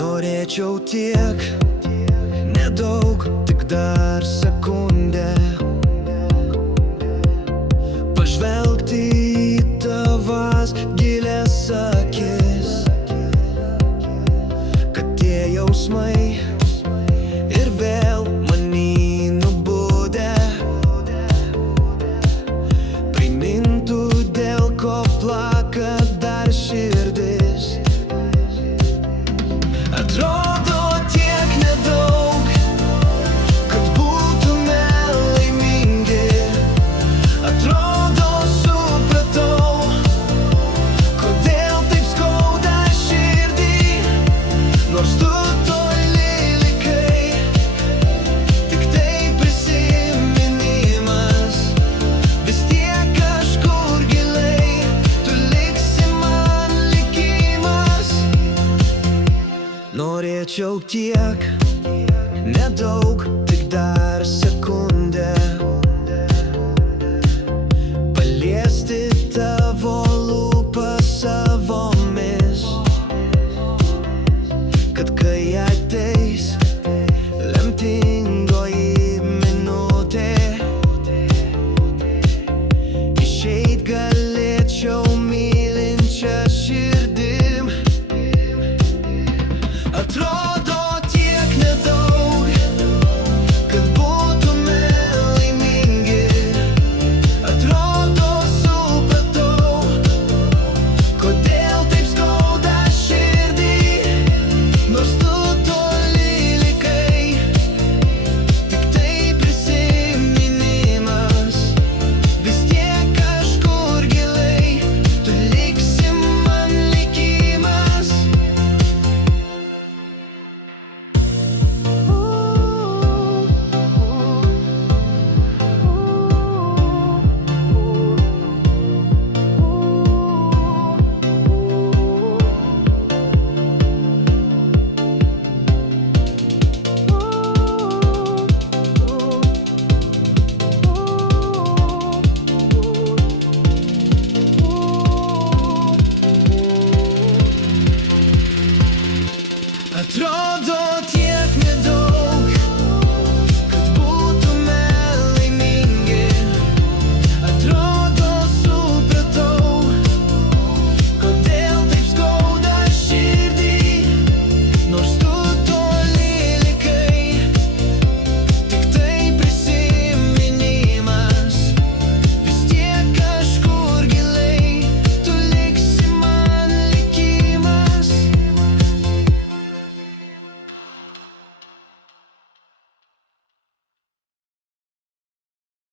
Norėčiau tiek, nedaug, tik dar sekundę pažvelgti į tavas gilias akis, kad tie jausmai ir vėl many nubudę primintų, dėl ko plaka dar širdis. Atrodo tiek nedaug, kad būtume laimingi. Atrodo supratau, kodėl taip skauda širdį. Nors tu toli likai, tik tai prisiminimas. Vis tiek kažkur giliai tu liksi man likimas. Norėčiau tiek, nedaug, tik dar sekundę paliesti tavo lūpas savomis, kad kai ateis lemtingoji minutė, išeit galėčiau mylinčia širdim. Atrodo tiek nedaug, kad būtume laimingi. Atrodo supratau, kodėl taip skauda širdį. Nors tu toli likai, tik tai prisiminimas. Vis tiek kažkur giliai tu liksi man likimas. Atrodo tiek